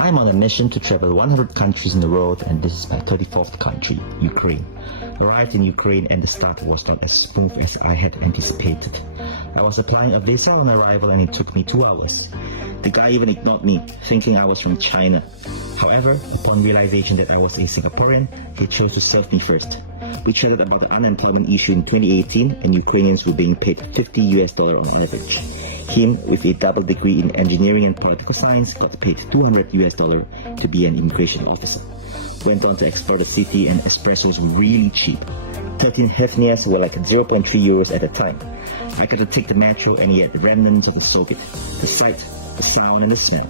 I'm on a mission to travel 100 countries in the world, and this is my 34th country, Ukraine. Arrived in Ukraine and the start was not as smooth as I had anticipated. I was applying a visa on arrival and it took me 2 hours. The guy even ignored me, thinking I was from China. However, upon realization that I was a Singaporean, he chose to serve me first. We chatted about the unemployment issue in 2018 and Ukrainians were being paid $50 on average. Him, with a double degree in engineering and political science, got paid $200 to be an immigration officer. Went on to explore the city and espressos were really cheap. 13 hryvnias were like 0.3 euros at the time. I got to take the metro and yet the remnants of the Soviet. The sight, the sound and the smell.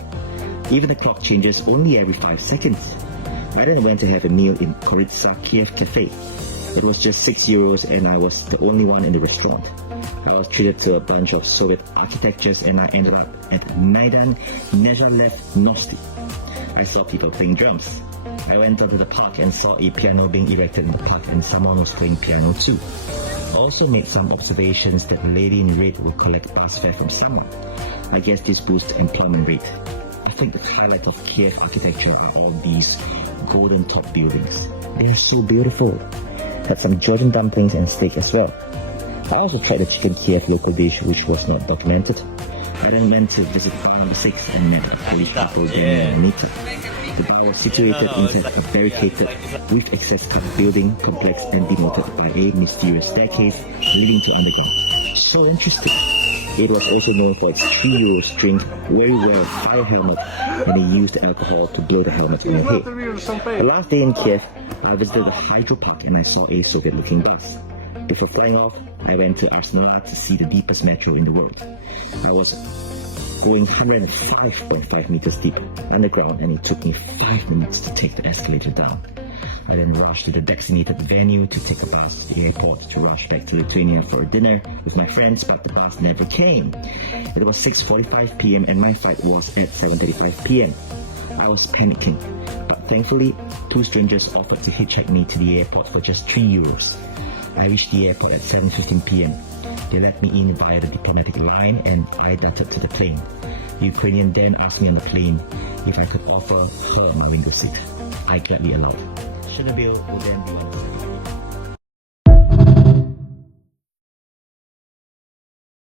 Even the clock changes only every 5 seconds. I then went to have a meal in Korytsa Kiev Cafe. It was just 6 euros and I was the only one in the restaurant. I was treated to a bunch of Soviet architectures and I ended up at Maidan Nezhalezhnosti. I saw people playing drums. I went onto the park and saw a piano being erected in the park and someone was playing piano too. Also made some observations that the lady in red will collect bus fare from someone. I guess this boosts employment rate. I think the highlight of Kiev architecture are all these golden top buildings. They are so beautiful. Had some Georgian dumplings and steak as well. I also tried the chicken Kiev local dish which was not documented. I then went to visit bar number 6 and met a Polish people bringing a meter. The bar was situated inside a barricaded with access cut building complex and denoted by a mysterious staircase leading to underground. So interesting. It was also known for its 3 euro drink, very well fire helmet, and they used alcohol to blow the helmet on your head. The last day in Kiev, I visited the Hydro Park and I saw a Soviet-looking bus. Before flying off, I went to Arsenal to see the deepest metro in the world. I was going 105.5 meters deep underground and it took me 5 minutes to take the escalator down. I then rushed to the designated venue to take a bus to the airport to rush back to Lithuania for dinner with my friends, but the bus never came. It was 6:45 p.m. and my flight was at 7:35 p.m. I was panicking, but thankfully, 2 strangers offered to hitchhike me to the airport for just 3 euros. I reached the airport at 7:15 p.m. They let me in via the diplomatic line and I darted to the plane. The Ukrainian then asked me on the plane if I could offer her my window seat. I gladly allowed. Chernobyl would then be on the